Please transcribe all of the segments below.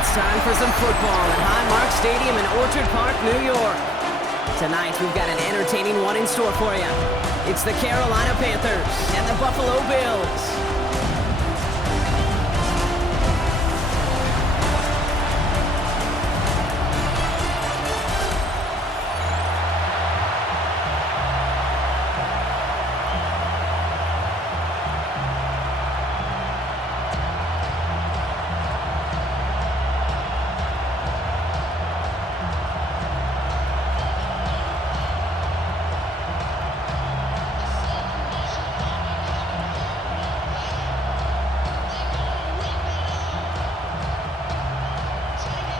It's time for some football at Highmark Stadium in Orchard Park, New York. Tonight, we've got an entertaining one in store for you. It's the Carolina Panthers and the Buffalo Bills.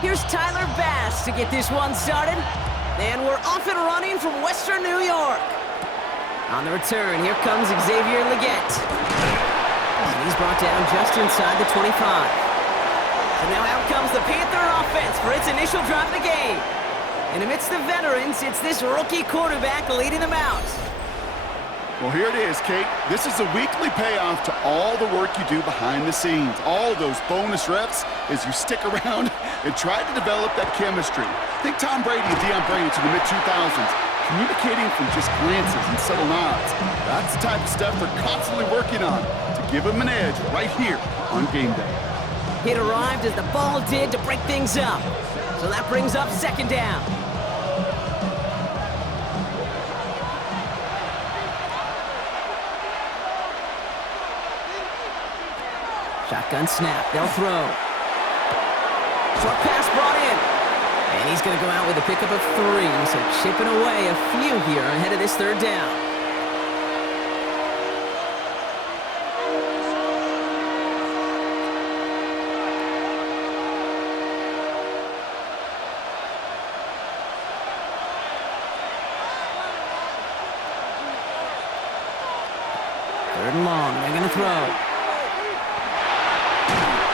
Here's Tyler Bass to get this one started. And we're off and running from Western New York. On the return, here comes Xavier Leggett. And he's brought down just inside the 25. So now out comes the Panther offense for its initial drive of the game. And amidst the veterans, it's this rookie quarterback leading them out. Well, here it is, Kate. This is a weekly payoff to all the work you do behind the scenes. All those bonus reps as you stick around and try to develop that chemistry. Think Tom Brady and Deion Branch in the mid-2000s, communicating from just glances and subtle nods. That's the type of stuff they're constantly working on to give them an edge right here on game day. It arrived as the ball did to break things up. So that brings up second down. Shotgun snap, they'll throw. Short pass brought in. And he's going to go out with a pickup of 3. So chipping away a few here ahead of this third down. Third and long, they're going to throw.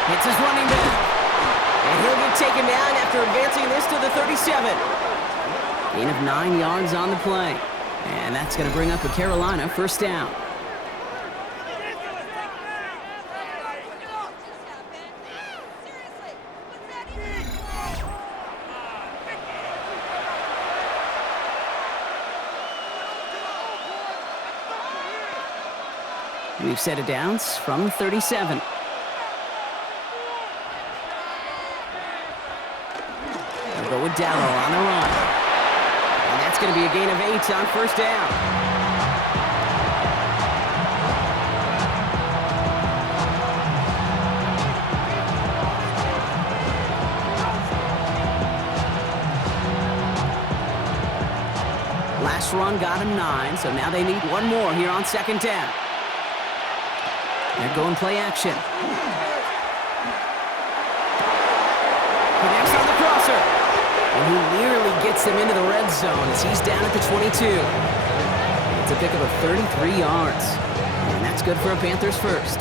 It's his running back. And he'll get taken down after advancing this to the 37. Gain of 9 yards on the play. And that's going to bring up a Carolina first down. We've set it down from 37. Go with Dallow on the run. And that's going to be a gain of 8 on first down. Last run got him 9, so now they need one more here on second down. They're going play action. Connects on the crosser. And he nearly gets them into the red zone as he's down at the 22. It's a pickup of 33 yards. And that's good for a Panthers first.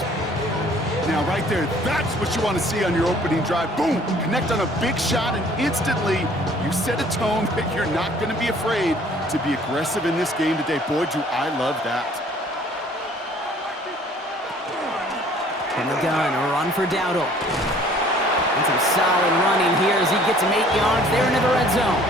Now right there, that's what you want to see on your opening drive. Boom! Connect on a big shot and instantly you set a tone that you're not going to be afraid to be aggressive in this game today. Boy, do I love that. From the gun, a run for Dowdle. And some solid running here as he gets him 8 yards there into the red zone.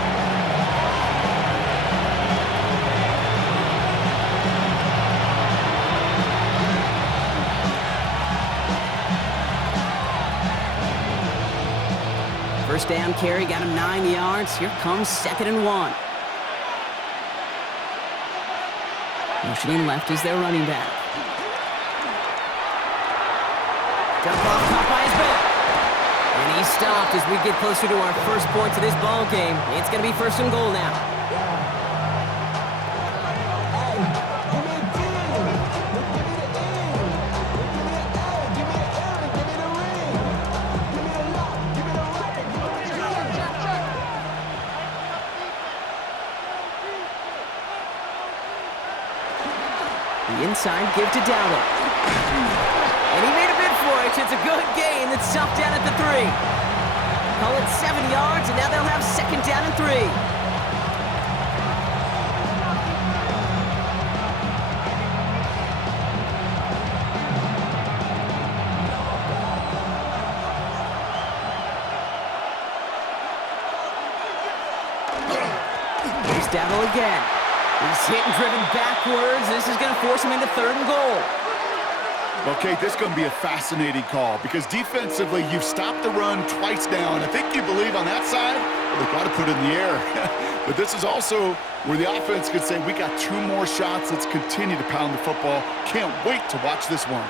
First down carry got him 9 yards. Here comes 2nd and 1. Motioning left is their running back. Jump off top by his back. And he's stopped as we get closer to our first points of this ball game. It's going to be 1st and goal now. The inside give to Dowdle. And he made a bid for it. It's a good gain that's stopped down at the 3. Call it 7 yards, and now they'll have 2nd down and 3. First down again. He's hit and driven backwards. This is going to force him into 3rd and goal. Okay, this is going to be a fascinating call because defensively, you've stopped the run twice now, and I think you believe on that side, well, they've got to put it in the air. But this is also where the offense could say, we got 2 more shots. Let's continue to pound the football. Can't wait to watch this one.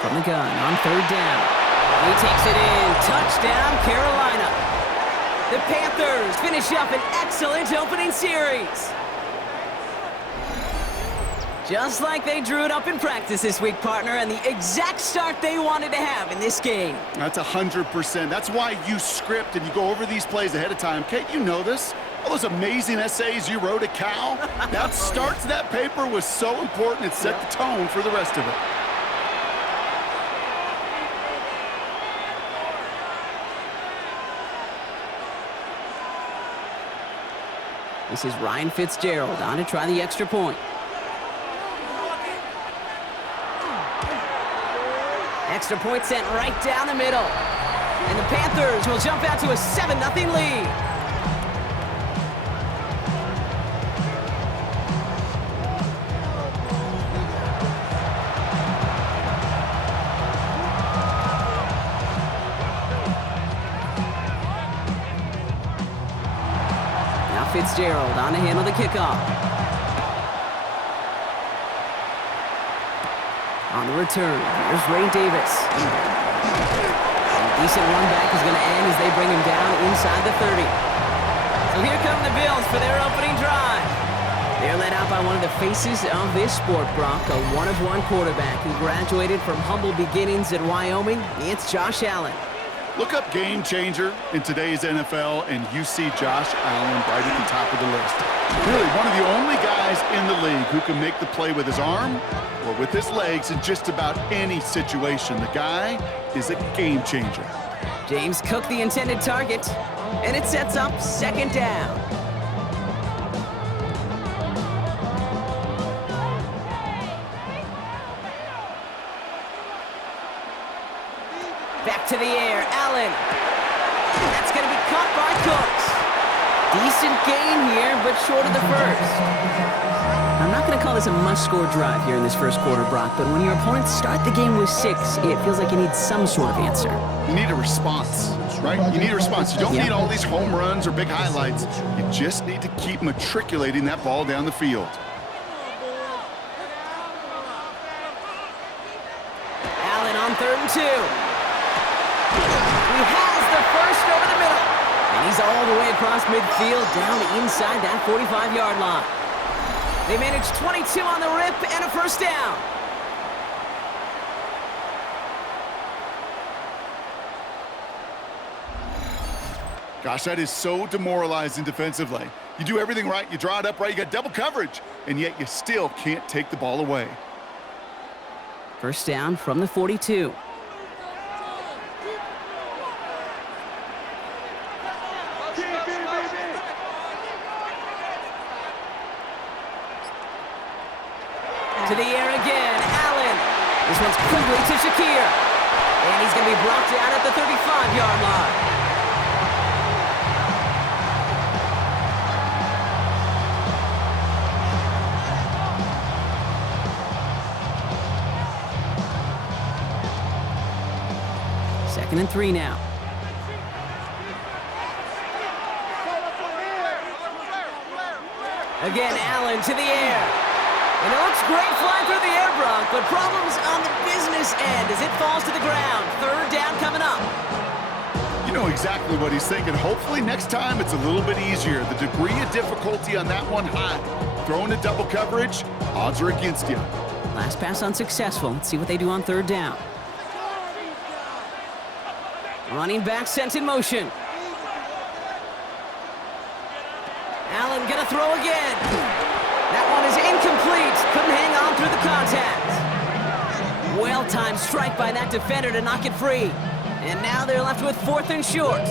From the gun on 3rd down. He takes it in. Touchdown, Carolina. The Panthers finish up an excellent opening series. Just like they drew it up in practice this week, partner, and the exact start they wanted to have in this game. That's 100%. That's why you script and you go over these plays ahead of time. Kate, you know this. All those amazing essays you wrote at Cal, that start to that paper was so important. It set the tone for the rest of it. This is Ryan Fitzgerald on to try the extra point. Extra point sent right down the middle. And the Panthers will jump out to a 7-0 lead. Fitzgerald on to handle the kickoff. On the return, here's Ray Davis. A decent run back is going to end as they bring him down inside the 30. So here come the Bills for their opening drive. They're led out by one of the faces of this sport, Brock, a one-of-one quarterback who graduated from humble beginnings at Wyoming. It's Josh Allen. Look up game changer in today's NFL, and you see Josh Allen right at the top of the list. Really, one of the only guys in the league who can make the play with his arm or with his legs in just about any situation. The guy is a game changer. James Cook the intended target, and it sets up 2nd down. Back to the air, Allen. That's going to be caught by Cooks. Decent gain here, but short of the first. I'm not going to call this a must-score drive here in this first quarter, Brock, but when your opponents start the game with 6, it feels like you need some sort of answer. You need a response, right? You need a response. You don't need all these home runs or big highlights. You just need to keep matriculating that ball down the field. Allen on 3rd and 2. He has the first over the middle. And he's all the way across midfield down inside that 45-yard line. They managed 22 on the rip and a first down. Gosh, that is so demoralizing defensively. You do everything right, you draw it up right, you got double coverage, and yet you still can't take the ball away. First down from the 42. To the air again, Allen. This one's quickly to Shakir. And he's going to be brought down at the 35-yard line. Second and 3 now. Again, Allen to the air. And it looks great flying through the air, Brock, but problems on the business end as it falls to the ground. 3rd down coming up. You know exactly what he's thinking. Hopefully next time it's a little bit easier. The degree of difficulty on that one high. Throwing to double coverage, odds are against you. Last pass unsuccessful. Let's see what they do on 3rd down. Running back sent in motion. Allen gonna throw again. That one is incomplete. Couldn't hang on through the contact. Well-timed strike by that defender to knock it free. And now they're left with 4th and short.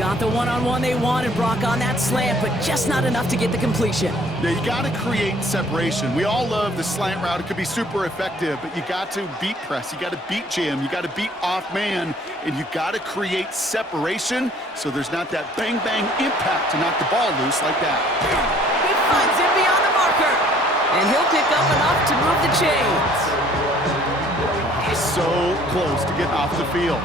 Got the one-on-one they wanted, Brock, on that slant, but just not enough to get the completion. Yeah, you got to create separation. We all love the slant route. It could be super effective, but you got to beat press. You got to beat jam. You got to beat off man, and you got to create separation so there's not that bang-bang impact to knock the ball loose like that. He finds him beyond the marker, and he'll pick up enough to move the chains. So close to getting off the field.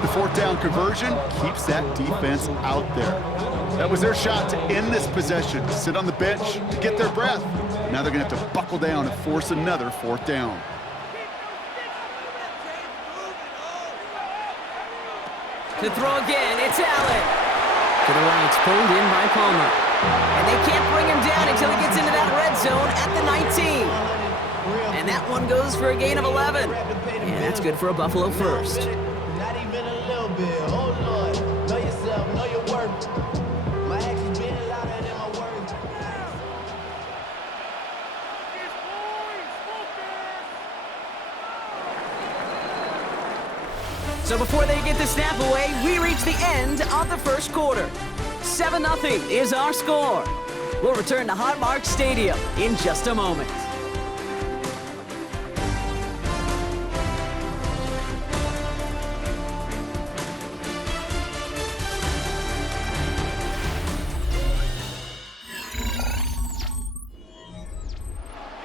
The fourth down conversion keeps that defense out there. That was their shot to end this possession, sit on the bench to get their breath. Now they're going to have to buckle down and force another fourth down. To throw again, it's Allen. To the right, pulled in by Palmer. And they can't bring him down until he gets into that red zone at the 19. And that one goes for a gain of 11. And that's good for a Buffalo first. Not even a little bit. Oh, Lord. Know yourself. Know your worth. My actions being louder than my words. So before they get the snap away, we reach the end of the first quarter. 7-0 is our score. We'll return to Highmark Stadium in just a moment.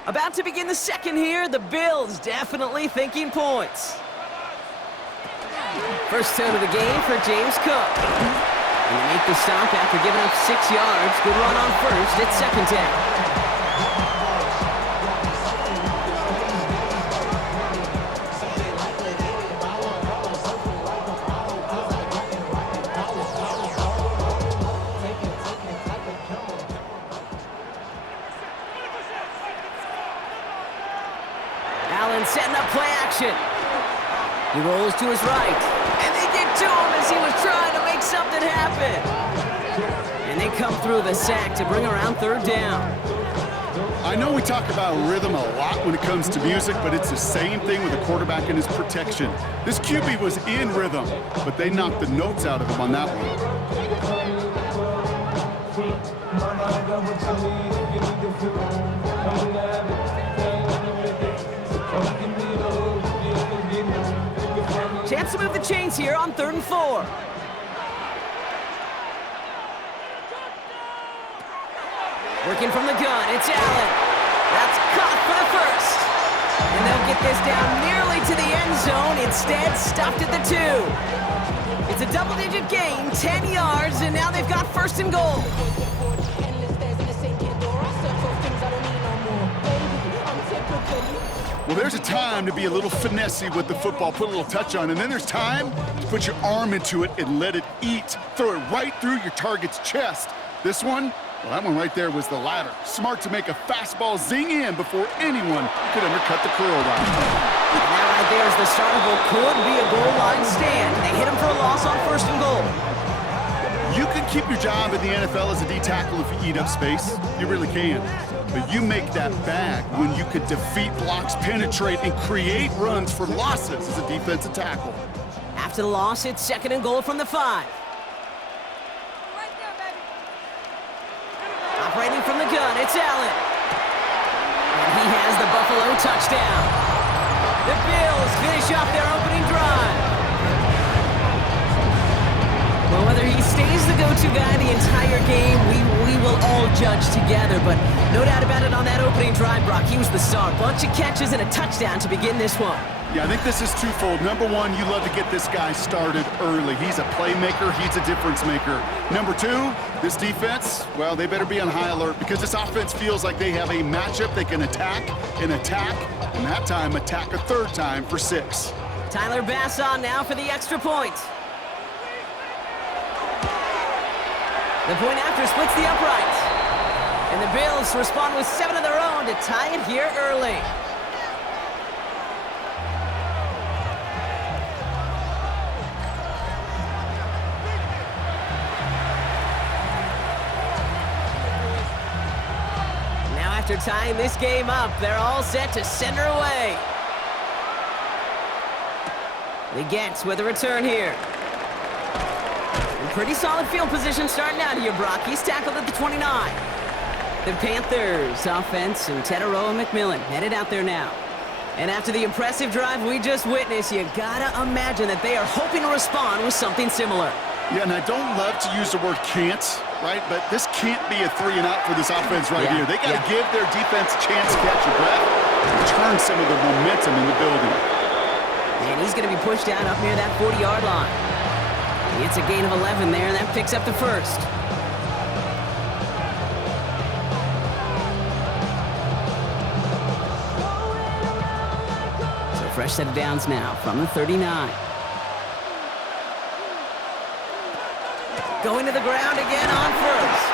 About to begin the second here, the Bills definitely thinking points. First tone of the game for James Cook. And they make the stop after giving up 6 yards. Good run on first. It's second down. Allen setting up play action. He rolls to his right. And they get to him as he was trying to make something happen. And they come through the sack to bring around third down. I know we talk about rhythm a lot when it comes to music, but it's the same thing with the quarterback and his protection. This QB was in rhythm, but they knocked the notes out of him on that one. Chance to move the chains here on 3rd and 4. Working from the gun, it's Allen. That's caught for the first. And they'll get this down nearly to the end zone. Instead, stopped at the 2. It's a double-digit gain, 10 yards, and now they've got 1st and goal. Well, there's a time to be a little finessey with the football, put a little touch on, and then there's time to put your arm into it and let it eat. Throw it right through your target's chest. This one, well, that one right there was the latter. Smart to make a fastball zing in before anyone could undercut the curl route. And that right there is the start of what could be a goal line stand. They hit him for a loss on 1st and goal. You can keep your job in the NFL as a D tackle if you eat up space. You really can. But you make that bag when you could defeat blocks, penetrate, and create runs for losses as a defensive tackle. After the loss, it's 2nd and goal from the 5. Operating from the gun, it's Allen. And he has the Buffalo touchdown. The Bills finish off their opening drive. Well, whether he stays the go-to guy the entire game, we will all judge together. But no doubt about it, on that opening drive, Brock, he was the star. Bunch of catches and a touchdown to begin this one. Yeah, I think this is twofold. Number one, you love to get this guy started early. He's a playmaker. He's a difference maker. Number two, this defense, well, they better be on high alert because this offense feels like they have a matchup they can attack, and that time attack a 3rd time for 6. Tyler Bass on now for the extra point. The point after splits the upright. And the Bills respond with 7 of their own to tie it here early. Now after tying this game up, they're all set to send her away. Legette with a return here. Pretty solid field position starting out here, Brock. He's tackled at the 29. The Panthers offense and Tedero and McMillan headed out there now. And after the impressive drive we just witnessed, you gotta imagine that they are hoping to respond with something similar. Yeah, and I don't love to use the word can't, right? But this can't be a 3-and-out for this offense right here. They got to give their defense a chance to catch your breath and turn some of the momentum in the building. And he's going to be pushed out up near that 40-yard line. It's a gain of 11 there, and that picks up the first. So fresh set of downs now from the 39. Going to the ground again on first.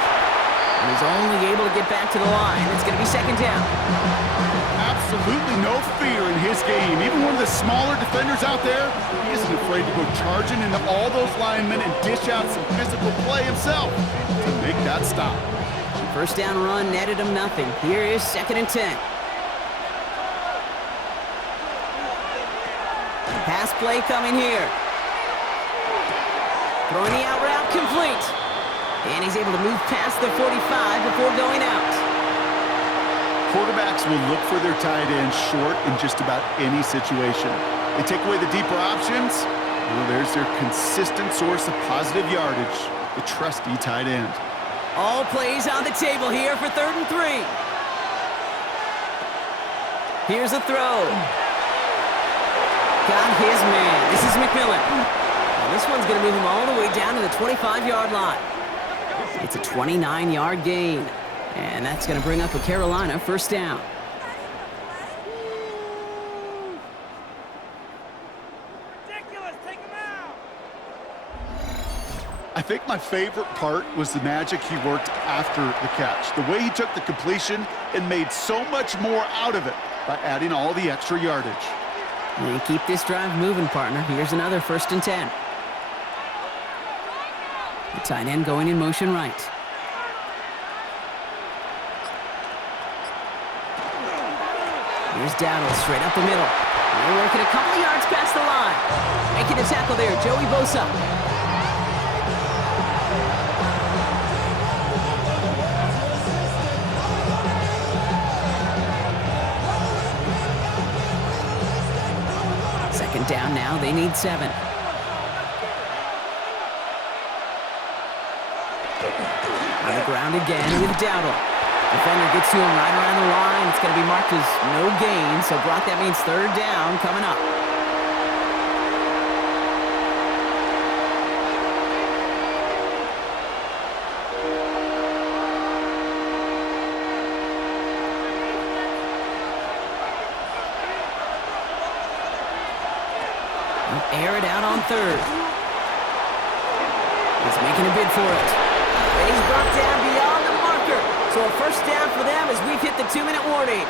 And he's only able to get back to the line. It's going to be second down. Absolutely no fear in his game. Even one of the smaller defenders out there, he isn't afraid to go charging into all those linemen and dish out some physical play himself to make that stop. First down run netted him nothing. Here is second and 10. Pass play coming here. Throwing the out route complete. And he's able to move past the 45 before going out. Quarterbacks will look for their tight end short in just about any situation. They take away the deeper options. Well, there's their consistent source of positive yardage, the trusty tight end. All plays on the table here for 3rd and 3. Here's a throw. Got his man. This is McMillan. And this one's going to move him all the way down to the 25-yard line. It's a 29-yard gain. And that's going to bring up a Carolina first down. Ridiculous. Take him out. I think my favorite part was the magic he worked after the catch. The way he took the completion and made so much more out of it by adding all the extra yardage. And keep this drive moving, partner. Here's another 1st and 10. The tight end going in motion right. Here's Dowdle straight up the middle. They're working a couple of yards past the line. Making a tackle there, Joey Bosa. Second down now, they need 7. On the ground again with Dowdle. Defender gets to him right around the line. It's going to be marked as no gain, so Brock, that means 3rd down coming up. Air it out on 3rd. He's making a bid for it. And he's brought down beyond the marker. So a first down for them as we've hit the 2-minute warning.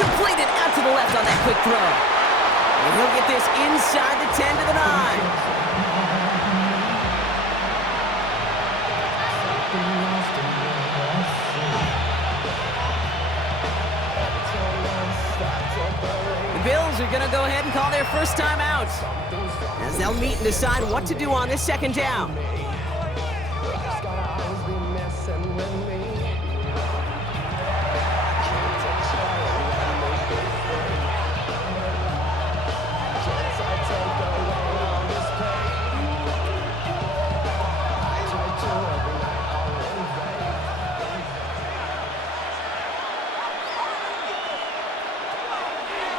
Completed out to the left on that quick throw. And he'll get this inside the 10 to the 9. The Bills are going to go ahead and call their first time out as they'll meet and decide what to do on this second down.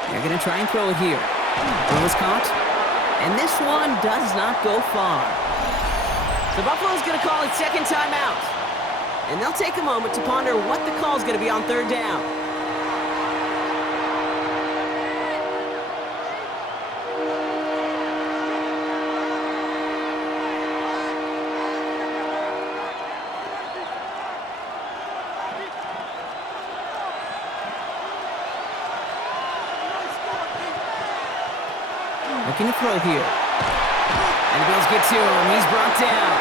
They're going to try and throw it here. Throw is caught. And this one does not go far. So Buffalo's going to call it second timeout. And they'll take a moment to ponder what the call is going to be on 3rd down. Looking to throw here. And the Bills get to him. He's brought down.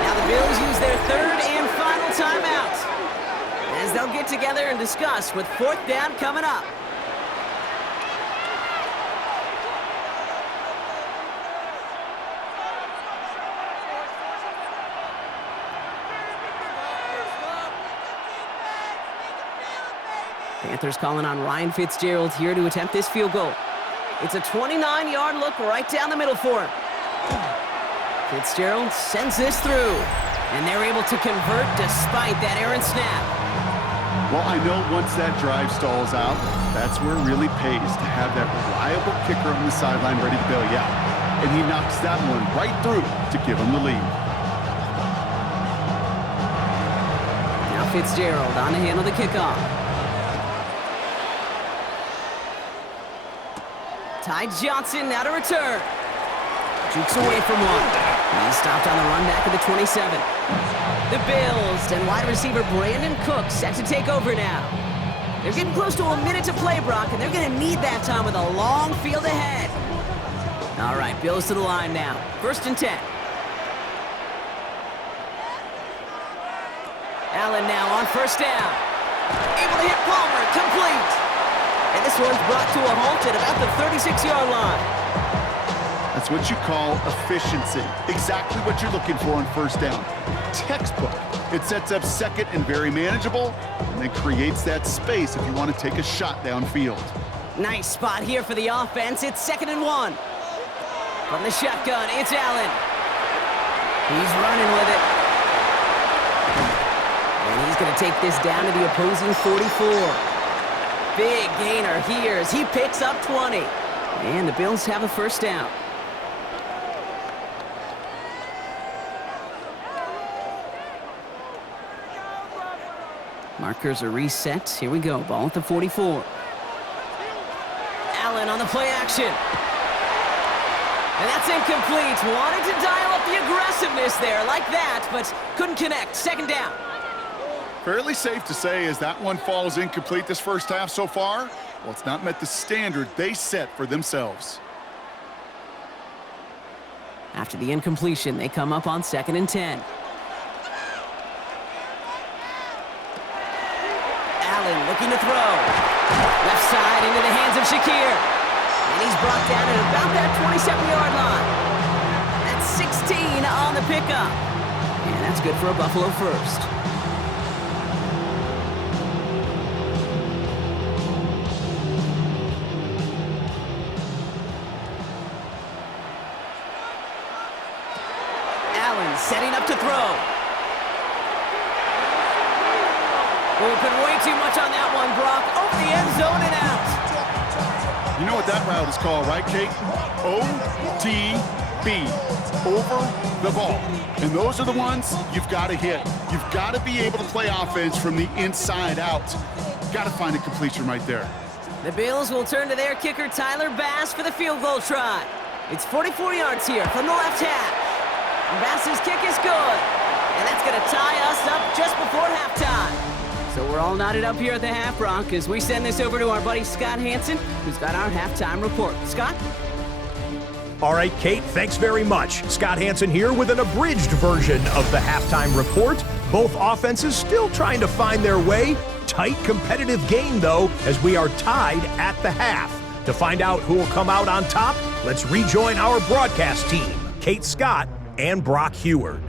Now the Bills use their 3rd and final timeout as they'll get get together and discuss with 4th down coming up. Panthers calling on Ryan Fitzgerald here to attempt this field goal. It's a 29-yard look right down the middle for him. Fitzgerald sends this through, and they're able to convert despite that errant snap. Well, I know once that drive stalls out, that's where it really pays to have that reliable kicker on the sideline ready to bail you out. And he knocks that one right through to give him the lead. Now Fitzgerald on to handle the kickoff. Ty Johnson now to return. Jukes away from one. He's stopped on the run back at the 27. The Bills and wide receiver Brandon Cook set to take over now. They're getting close to a minute to play, Brock, and they're going to need that time with a long field ahead. All right, Bills to the line now. 1st and 10. Allen now on 1st down. Able to hit Palmer, complete. And this one's brought to a halt at about the 36-yard line. That's what you call efficiency. Exactly what you're looking for on 1st down. Textbook. It sets up 2nd and very manageable, and then creates that space if you want to take a shot downfield. Nice spot here for the offense. It's 2nd and 1. From the shotgun, it's Allen. He's running with it. And he's going to take this down to the opposing 44. Big gainer here as he picks up 20. And the Bills have a 1st down. Markers are reset. Here we go. Ball at the 44. Allen on the play action. And that's incomplete. Wanted to dial up the aggressiveness there like that, but couldn't connect. 2nd down. Fairly safe to say as that one falls incomplete this 1st half so far, well, it's not met the standard they set for themselves. After the incompletion, they come up on 2nd and 10. Allen looking to throw. Left side into the hands of Shakir. And he's brought down at about that 27-yard line. That's 16 on the pickup. And that's good for a Buffalo 1st. Setting up to throw. Open way too much on that one, Brock. Over the end zone and out. You know what that route is called, right, Kate? OTB. Over the ball. And those are the ones you've got to hit. You've got to be able to play offense from the inside out. Got to find a completion right there. The Bills will turn to their kicker, Tyler Bass, for the field goal try. It's 44 yards here from the left half. Bass's kick is good, and that's going to tie us up just before halftime. So we're all knotted up here at the half, Brock, as we send this over to our buddy Scott Hansen, who's got our halftime report. Scott? All right, Kate, thanks very much. Scott Hansen here with an abridged version of the halftime report. Both offenses still trying to find their way. Tight, competitive game, though, as we are tied at the half. To find out who will come out on top, let's rejoin our broadcast team, Kate Scott and Brock Heward.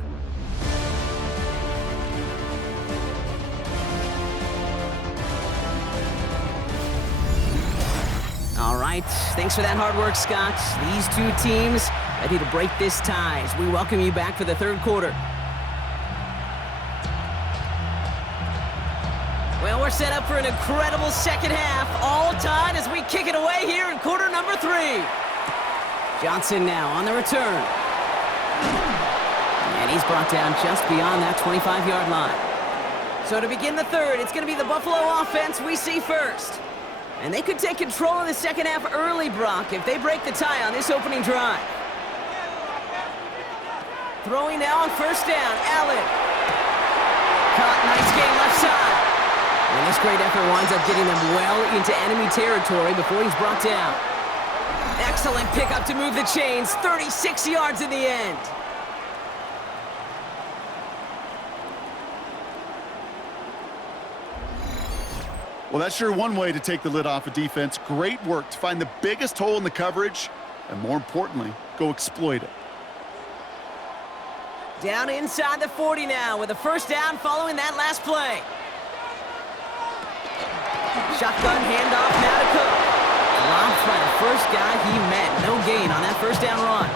All right, thanks for that hard work, Scott. These two teams ready to break this tie as we welcome you back for the 3rd quarter. Well, we're set up for an incredible 2nd half, all tied as we kick it away here in quarter number 3. Johnson now on the return. And he's brought down just beyond that 25-yard line. So to begin the 3rd, it's going to be the Buffalo offense we see first. And they could take control of the 2nd half early, Brock, if they break the tie on this opening drive. Throwing now on 1st down, Allen. Caught, nice game left side. And this great effort winds up getting them well into enemy territory before he's brought down. Excellent pickup to move the chains, 36 yards in the end. Well, that's sure one way to take the lid off a defense. Great work to find the biggest hole in the coverage, and more importantly, go exploit it. Down inside the 40 now with a first down following that last play. Shotgun handoff now to Cook. Dropped by the first guy he met. No gain on that first down run.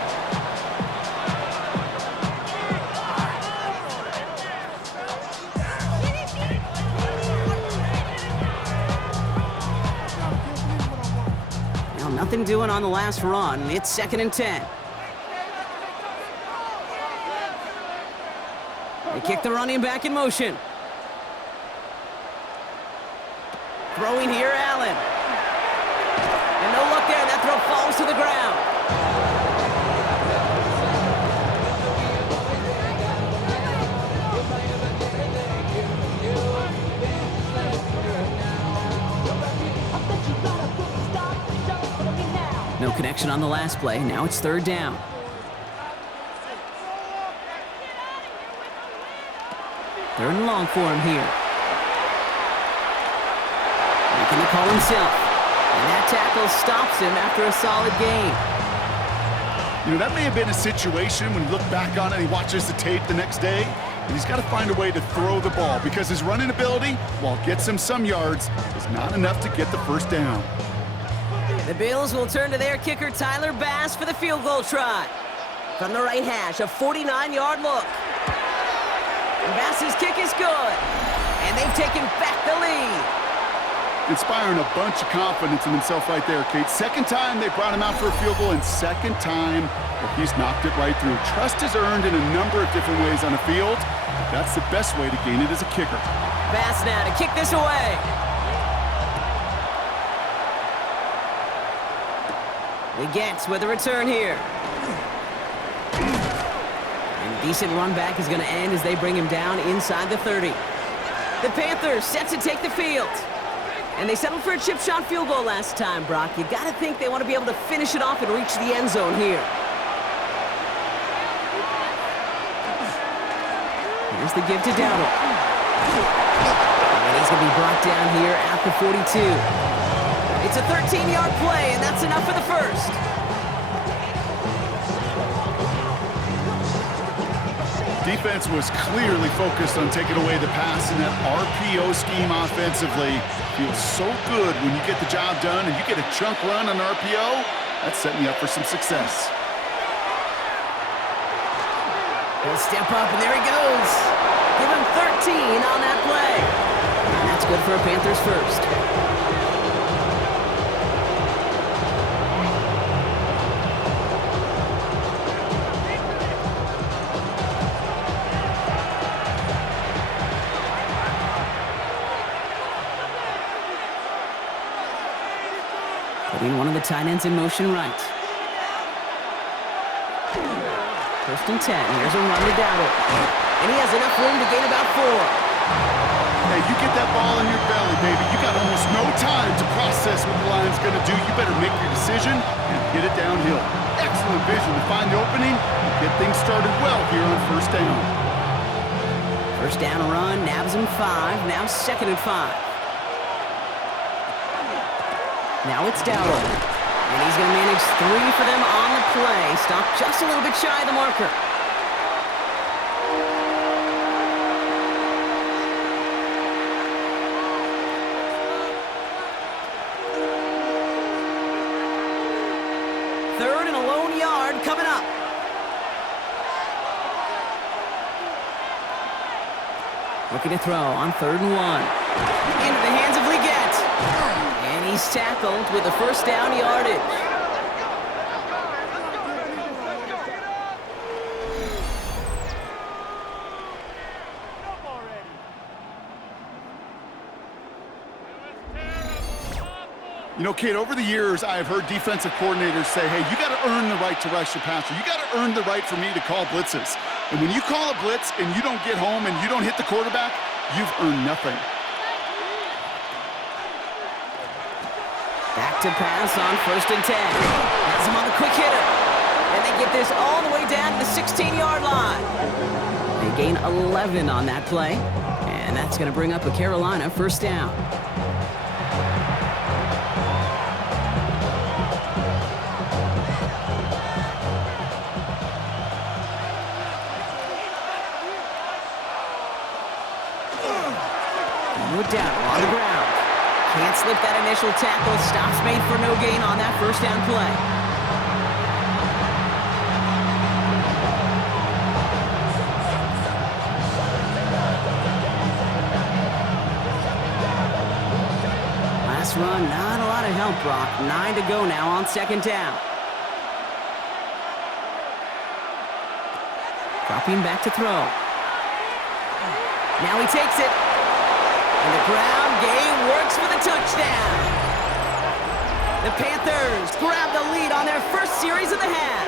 Now nothing doing on the last run. It's 2nd and 10. They kick the running back in motion. Throwing here, Allen. And no luck there. That throw falls to the ground. No connection on the last play. Now it's 3rd down. Third and long for him here. Making the call himself. And that tackle stops him after a solid gain. You know, that may have been a situation when you look back on it and he watches the tape the next day, and he's got to find a way to throw the ball because his running ability, while it gets him some yards, is not enough to get the first down. The Bills will turn to their kicker, Tyler Bass, for the field goal try. From the right hash, a 49-yard look. And Bass's kick is good. And they've taken back the lead. Inspiring a bunch of confidence in himself right there, Kate. Second time they brought him out for a field goal, and second time he's knocked it right through. Trust is earned in a number of different ways on the field, but that's the best way to gain it as a kicker. Bass now to kick this away. Legette with a return here. And decent run back is going to end as they bring him down inside the 30. The Panthers set to take the field. And they settled for a chip shot field goal last time, Brock. You got to think they want to be able to finish it off and reach the end zone here. Here's the give to Dowdle. And he's going to be brought down here at the 42. It's a 13-yard play, and that's enough for the first. Defense was clearly focused on taking away the pass in that RPO scheme offensively. Feels so good when you get the job done and you get a chunk run on RPO. That's setting you up for some success. He'll step up, and there he goes. Give him 13 on that play. And that's good for a Panthers first. Putting one of the tight ends in motion right. 1st and 10. Here's a run to Dowdle. And he has enough room to gain about 4. Hey, you get that ball in your belly, baby. You got almost no time to process what the line's going to do. You better make your decision and hit it downhill. Excellent vision to find the opening and get things started well here on 1st down. 1st down run, nabs him 5. Now 2nd and 5. Now it's Dowdle. And he's going to manage 3 for them on the play. Stopped just a little bit shy of the marker. Third and a lone yard coming up. Looking to throw on 3rd and 1. Into the hands of Legette. And he's tackled with the first down yardage. You know, Kate, over the years, I've heard defensive coordinators say, hey, you got to earn the right to rush the passer. You got to earn the right for me to call blitzes. And when you call a blitz and you don't get home and you don't hit the quarterback, you've earned nothing. Back to pass on 1st and 10. Has him on the quick hitter. And they get this all the way down to the 16-yard line. They gain 11 on that play. And that's going to bring up a Carolina 1st down. down on the ground. Can't slip that initial tackle. Stops made for no gain on that first down play. Last run, not a lot of help, Brock. 9 to go now on second down. Dropping back to throw. Now he takes it. And the ground game works for the touchdown. The Panthers grab the lead on their first series of the half.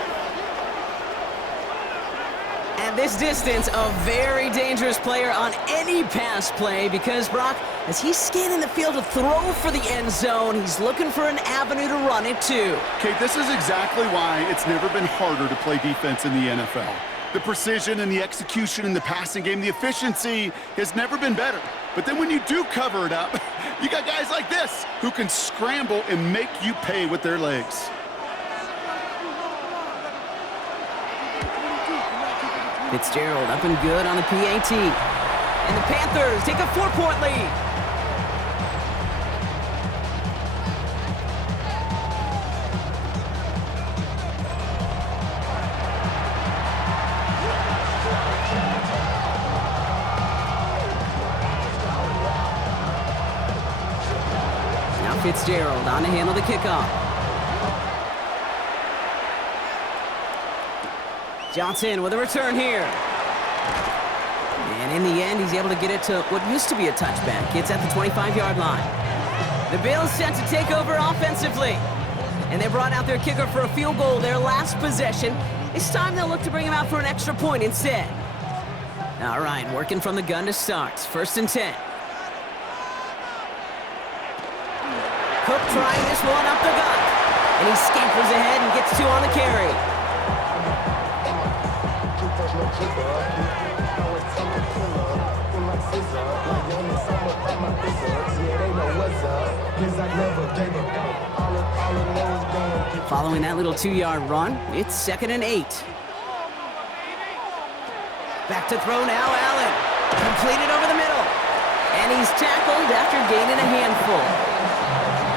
At this distance, a very dangerous player on any pass play because, Brock, as he's scanning the field to throw for the end zone, he's looking for an avenue to run it to. Kate, this is exactly why it's never been harder to play defense in the NFL. The precision and the execution in the passing game, the efficiency has never been better. But then when you do cover it up, you got guys like this who can scramble and make you pay with their legs. Fitzgerald up and good on the PAT. And the Panthers take a 4-point lead. Fitzgerald on to handle the kickoff. Johnson with a return here. And in the end, he's able to get it to what used to be a touchback. It's at the 25-yard line. The Bills set to take over offensively. And they brought out their kicker for a field goal their last possession. This time they'll look to bring him out for an extra point instead. All right, working from the gun to start. 1st and 10. Cook trying this one up the gut. And he scampers ahead and gets 2 on the carry. Following that little 2-yard run, it's 2nd and 8. Back to throw now, Allen. Completed over the middle. And he's tackled after gaining a handful.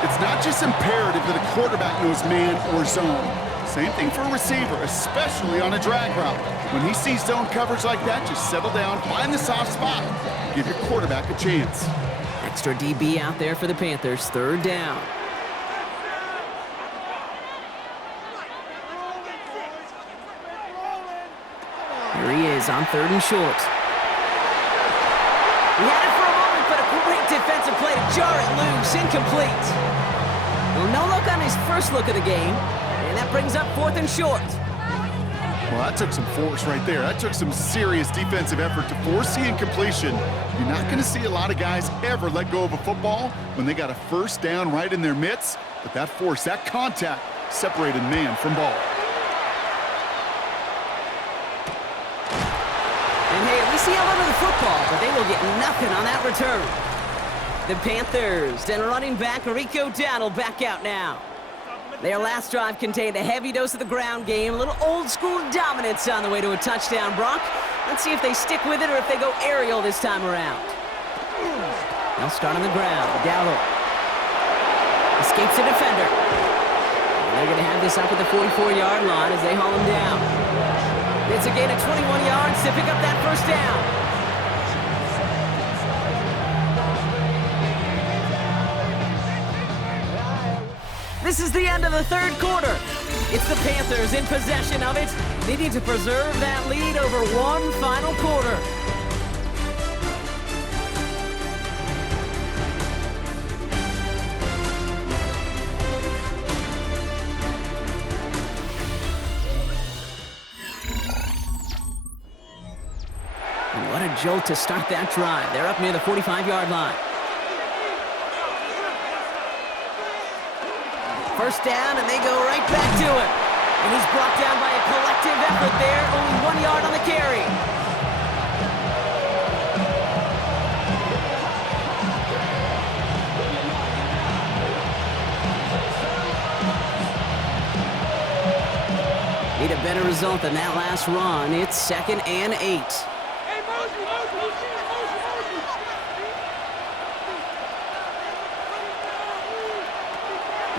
It's not just imperative that a quarterback knows man or zone. Same thing for a receiver, especially on a drag route. When he sees zone coverage like that, just settle down, find the soft spot, give your quarterback a chance. Extra DB out there for the Panthers, 3rd down. Here he is on 3rd and short. He had it for a moment, but a great defensive play to jar it loose, incomplete. Well, no look on his first look of the game, and that brings up 4th and short. Well, that took some force right there. That took some serious defensive effort to force the incompletion. You're not going to see a lot of guys ever let go of a football when they got a first down right in their midst, but that force, that contact, separated man from ball. And hey, we see a lot of the football, but they will get nothing on that return. The Panthers and running back Rico Dowdle back out now. Their last drive contained a heavy dose of the ground game, a little old-school dominance on the way to a touchdown, Brock. Let's see if they stick with it or if they go aerial this time around. They'll start on the ground. Dowdle escapes the defender. And they're going to have this up at the 44-yard line as they haul him down. It's a gain of 21 yards to pick up that first down. This is the end of the 3rd quarter. It's the Panthers in possession of it, needing to preserve that lead over one final quarter. And what a jolt to start that drive. They're up near the 45-yard line. First down, and they go right back to him. And he's brought down by a collective effort there, only 1 yard on the carry. Need a better result than that last run. It's 2nd and 8.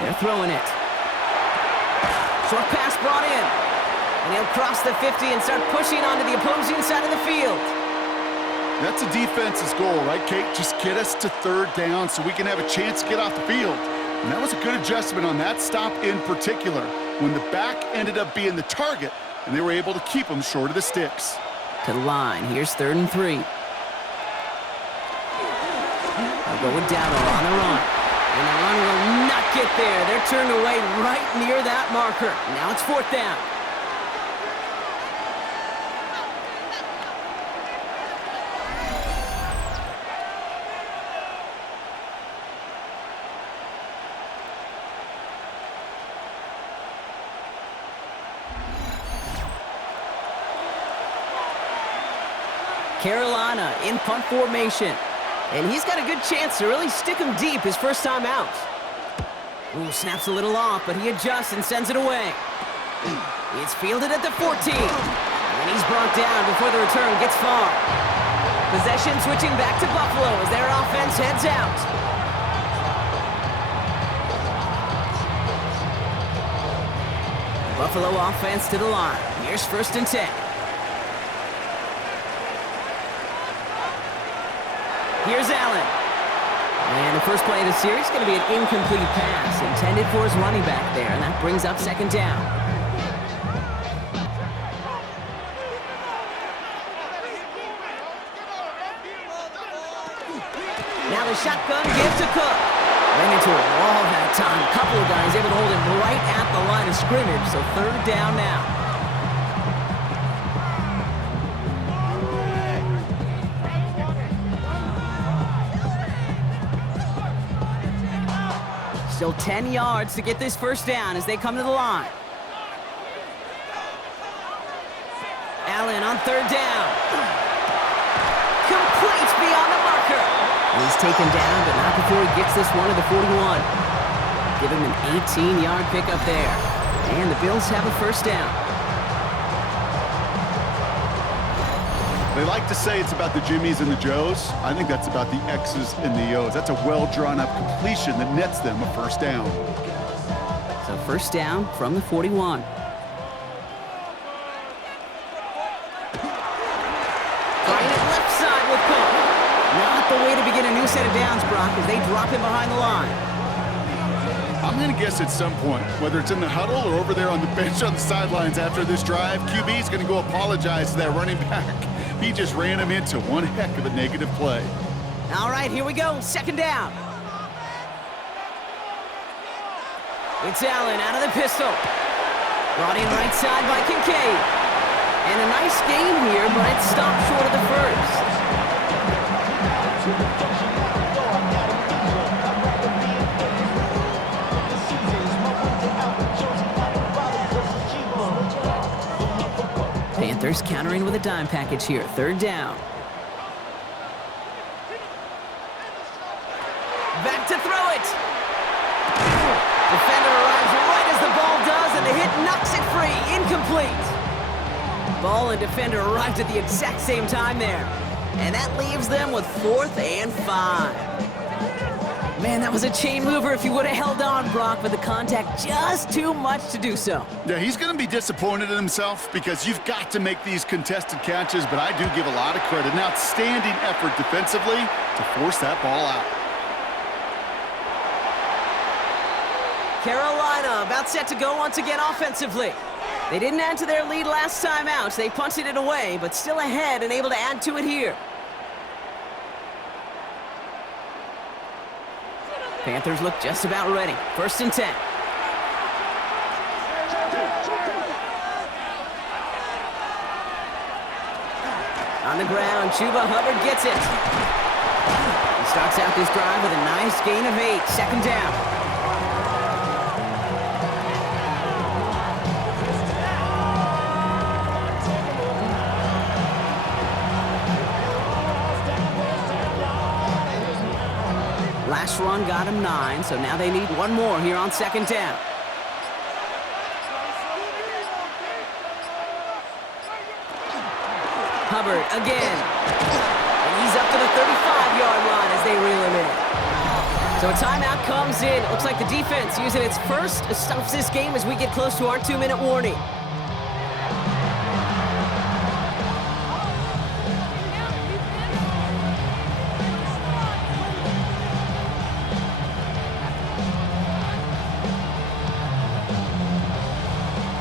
They're throwing it. Short pass brought in. And he'll cross the 50 and start pushing onto the opposing side of the field. That's a defense's goal, right, Kate? Just get us to third down so we can have a chance to get off the field. And that was a good adjustment on that stop in particular, when the back ended up being the target, and they were able to keep him short of the sticks. To the line. Here's 3rd and 3. They'll go with Dowdle on the run. And the run will not get there. They're turned away right near that marker. Now it's 4th down. Carolina in punt formation. And he's got a good chance to really stick him deep his first time out. Ooh, snaps a little off, but he adjusts and sends it away. It's fielded at the 14. And he's brought down before the return gets far. Possession switching back to Buffalo as their offense heads out. Buffalo offense to the line. Here's 1st and 10. Here's Allen. And the first play of the series is going to be an incomplete pass intended for his running back there, and that brings up 2nd down. Now the shotgun gives to Cook. Ran into a wall that time. A couple of guys able to hold him right at the line of scrimmage, so 3rd down now. Still 10 yards to get this first down as they come to the line. Allen on 3rd down. Complete beyond the marker. He's taken down, but not before he gets this one to the 41. Give him an 18-yard pickup there. And the Bills have a first down. They like to say it's about the Jimmies and the Joes. I think that's about the X's and the O's. That's a well-drawn-up completion that nets them a first down. So first down from the 41. Trying it left side with Cook. Not the way to begin a new set of downs, Brock, as they drop him behind the line. I'm going to guess at some point, whether it's in the huddle or over there on the bench on the sidelines after this drive, QB is going to go apologize to that running back. He just ran him into one heck of a negative play. All right, here we go. 2nd down. It's Allen out of the pistol. Brought in right side by Kincaid. And a nice gain here, but it stopped short of the first. Panthers countering with a dime package here. 3rd down. Back to throw it. Defender arrives right as the ball does, and the hit knocks it free. Incomplete. Ball and defender arrived at the exact same time there. And that leaves them with 4th and 5. Man, that was a chain mover if he would have held on, Brock, but the contact just too much to do so. Yeah, he's going to be disappointed in himself because you've got to make these contested catches, but I do give a lot of credit. An outstanding effort defensively to force that ball out. Carolina about set to go once again offensively. They didn't add to their lead last time out. They punted it away, but still ahead and able to add to it here. Panthers look just about ready. 1st and 10. On the ground, Chuba Hubbard gets it. He starts out this drive with a nice gain of 8. 2nd down. Last run got him 9, so now they need one more here on 2nd down. Hubbard again. And he's up to the 35-yard line as they reel him in. So a timeout comes in. It looks like the defense using its first stops this game as we get close to our 2-minute warning.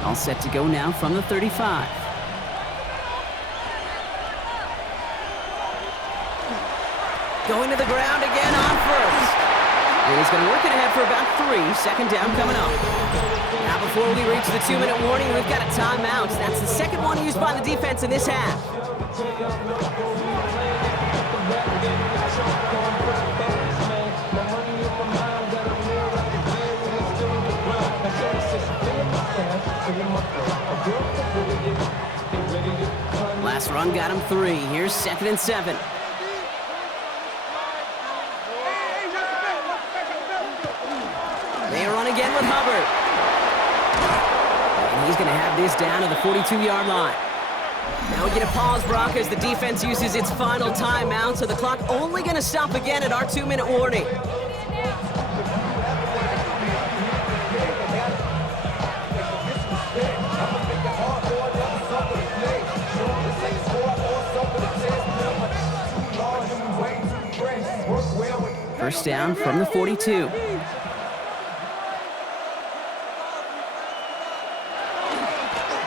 All set to go now from the 35. Going to the ground again on first. And he's going to work it ahead for about 3. Second down coming up. Now before we reach the 2-minute warning, we've got a timeout. That's the second one used by the defense in this half. Last run got him 3. Here's 2nd and 7. They run again with Hubbard. And he's going to have this down to the 42-yard line. Now we get a pause, Brock, as the defense uses its final timeout, so the clock only going to stop again at our 2-minute warning. First down from the 42.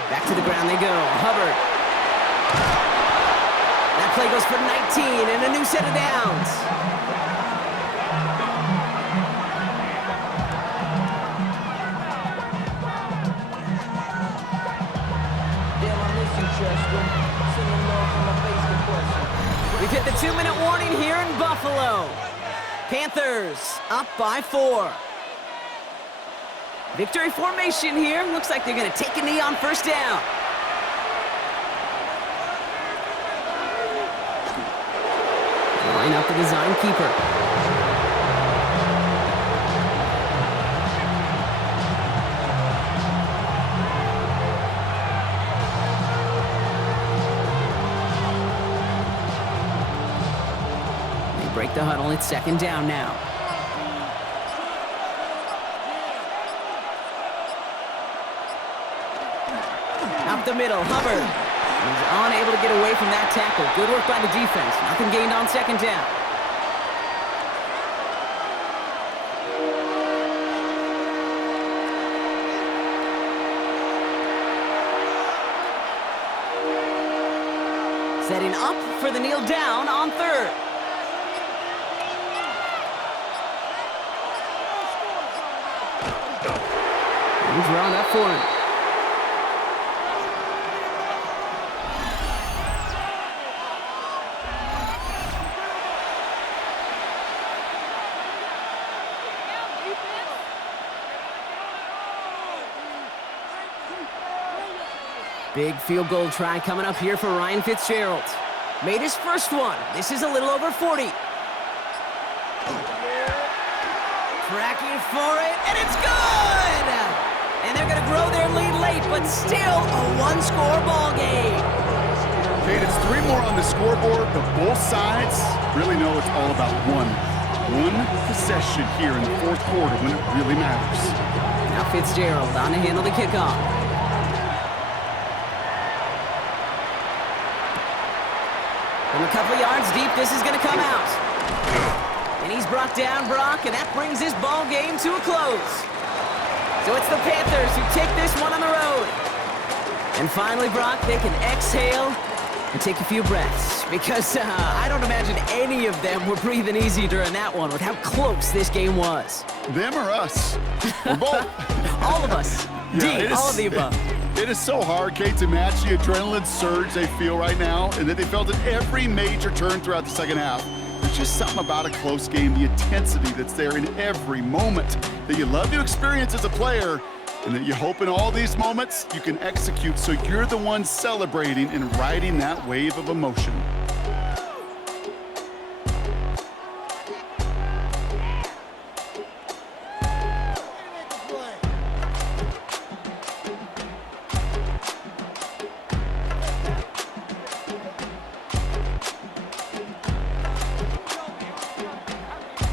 Back to the ground they go. Hubbard. That play goes for 19 and a new set of downs. We've hit the 2-minute warning here in Buffalo. Panthers up by 4. Victory formation here. Looks like they're going to take a knee on first down. Line up the design keeper. They break the huddle. It's 2nd down now. Up the middle, Hubbard. He's unable to get away from that tackle. Good work by the defense. Nothing gained on 2nd down. Setting up for the kneel down on 3rd. He's drawn up for him. Big field goal try coming up here for Ryan Fitzgerald. Made his first one. This is a little over 40. Tracking for it, and it's good! And they're going to grow their lead late, but still a one-score ball game. Kate, it's 3 more on the scoreboard, but both sides really know it's all about one possession here in the 4th quarter when it really matters. Now Fitzgerald on to handle the kickoff. From a couple yards deep, this is going to come out. And he's brought down, Brock, and that brings this ball game to a close. So it's the Panthers who take this one on the road. And finally, Brock, they can exhale and take a few breaths, because I don't imagine any of them were breathing easy during that one with how close this game was. Them or us? We're both. All of us. Yeah, all of the above. It is so hard, Kate, to match the adrenaline surge they feel right now, and that they felt at every major turn throughout the 2nd half. There's just something about a close game, the intensity that's there in every moment that you love to experience as a player, and that you hope in all these moments you can execute so you're the one celebrating and riding that wave of emotion.